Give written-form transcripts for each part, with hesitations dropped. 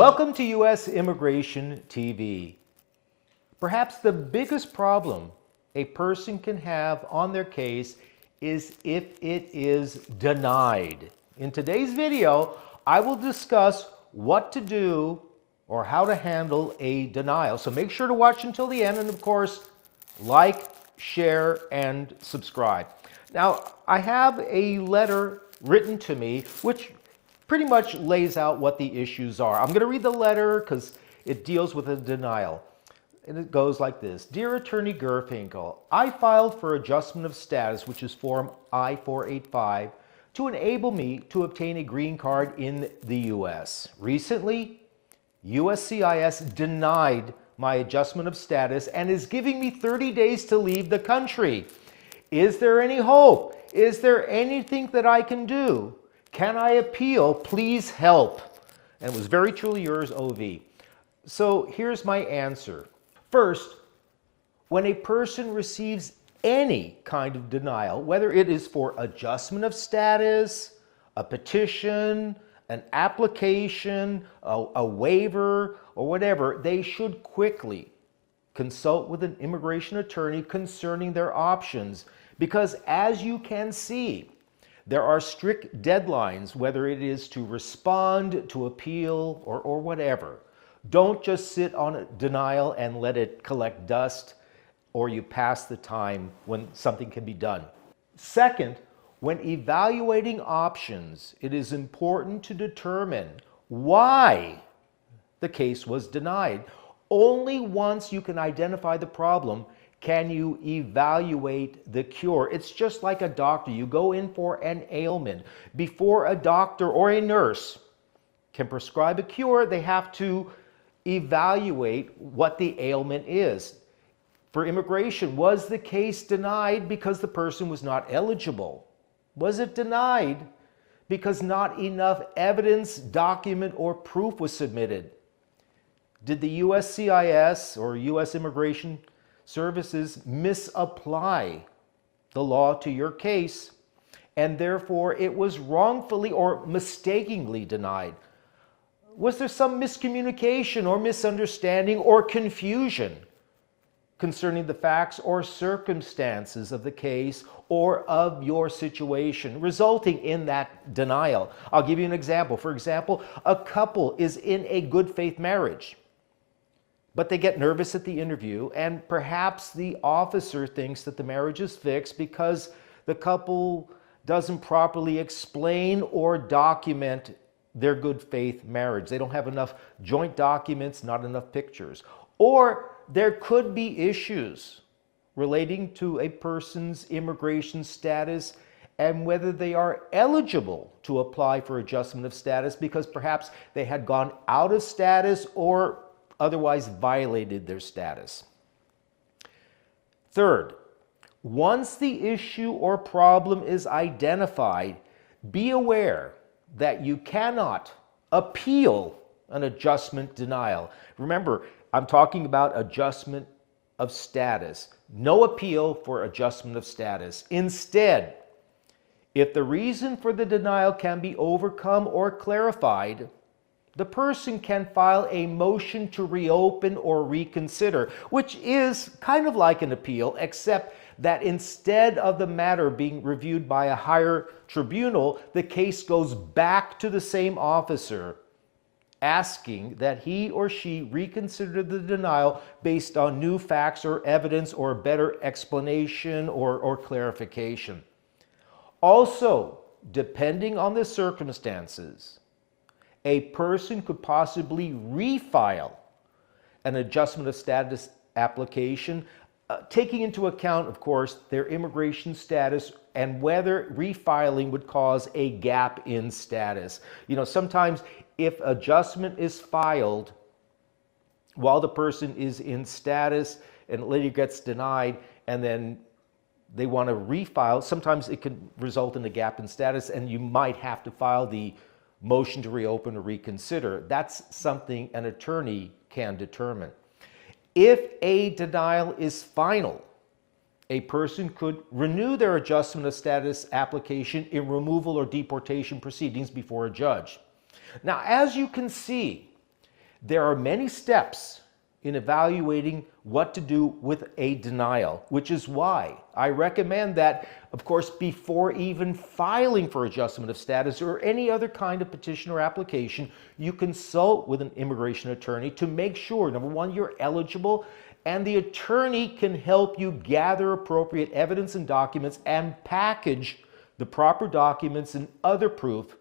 Welcome to U.S. Immigration TV. Perhaps the biggest problem a person can have on their case is if it is denied. In today's video, I will discuss what to do or how to handle a denial. So make sure to watch until the end, and of course, like, share, and subscribe. Now, I have a letter written to me which pretty much lays out what the issues are. I'm going to read the letter because it deals with a denial. And it goes like this. Dear Attorney Gurfinkel, I filed for adjustment of status, which is Form I-485, to enable me to obtain a green card in the U.S. Recently, USCIS denied my adjustment of status and is giving me 30 days to leave the country. Is there any hope? Is there anything that I can do? Can I appeal? Please help. And it was very truly yours, OV. So here's my answer. First, when a person receives any kind of denial, whether it is for adjustment of status, a petition, an application, a waiver, or whatever, they should quickly consult with an immigration attorney concerning their options, because as you can see, there are strict deadlines, whether it is to respond, to appeal, or whatever. Don't just sit on a denial and let it collect dust, or you pass the time when something can be done. Second, when evaluating options, it is important to determine why the case was denied. Only once you can identify the problem can you evaluate the cure. It's just like a doctor. You go in for an ailment. Before a doctor or a nurse can prescribe a cure, they have to evaluate what the ailment is. For immigration, was the case denied because the person was not eligible? Was it denied because not enough evidence, document, or proof was submitted? Did the USCIS or U.S. Immigration Services misapply the law to your case, and therefore it was wrongfully or mistakenly denied? Was there some miscommunication or misunderstanding or confusion concerning the facts or circumstances of the case or of your situation, resulting in that denial? I'll give you an example. For example, a couple is in a good faith marriage, but they get nervous at the interview, and perhaps the officer thinks that the marriage is fixed because the couple doesn't properly explain or document their good faith marriage. They don't have enough joint documents, not enough pictures. Or there could be issues relating to a person's immigration status and whether they are eligible to apply for adjustment of status because perhaps they had gone out of status or otherwise violated their status. Third, once the issue or problem is identified, be aware that you cannot appeal an adjustment denial. Remember, I'm talking about adjustment of status. No appeal for adjustment of status. Instead, if the reason for the denial can be overcome or clarified, the person can file a motion to reopen or reconsider, which is kind of like an appeal, except that instead of the matter being reviewed by a higher tribunal, the case goes back to the same officer, asking that he or she reconsider the denial based on new facts or evidence or better explanation or clarification. Also, depending on the circumstances, a person could possibly refile an adjustment of status application, taking into account, of course, their immigration status and whether refiling would cause a gap in status. You know, sometimes if adjustment is filed while the person is in status and later gets denied and then they want to refile, sometimes it can result in a gap in status and you might have to file the motion to reopen or reconsider. That's something an attorney can determine. If a denial is final, a person could renew their adjustment of status application in removal or deportation proceedings before a judge. Now, as you can see, There are many steps in evaluating what to do with a denial, which is why I recommend that, of course, before even filing for adjustment of status or any other kind of petition or application, you consult with an immigration attorney to make sure, number one, you're eligible, and the attorney can help you gather appropriate evidence and documents and package the proper documents and other proof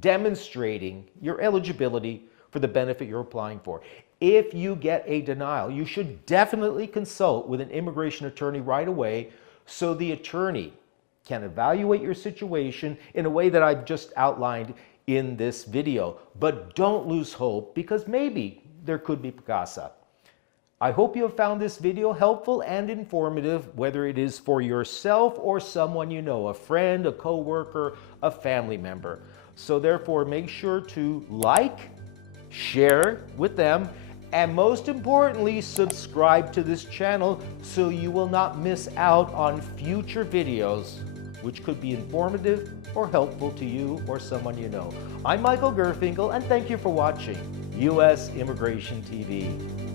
demonstrating your eligibility for the benefit you're applying for. If you get a denial, you should definitely consult with an immigration attorney right away so the attorney can evaluate your situation in a way that I've just outlined in this video. But don't lose hope, because maybe there could be pagasa. I hope you have found this video helpful and informative, whether it is for yourself or someone you know, a friend, a coworker, a family member. So therefore, make sure to like, share with them, and most importantly, subscribe to this channel so you will not miss out on future videos which could be informative or helpful to you or someone you know. I'm Michael Gurfinkel, and thank you for watching U.S. Immigration TV.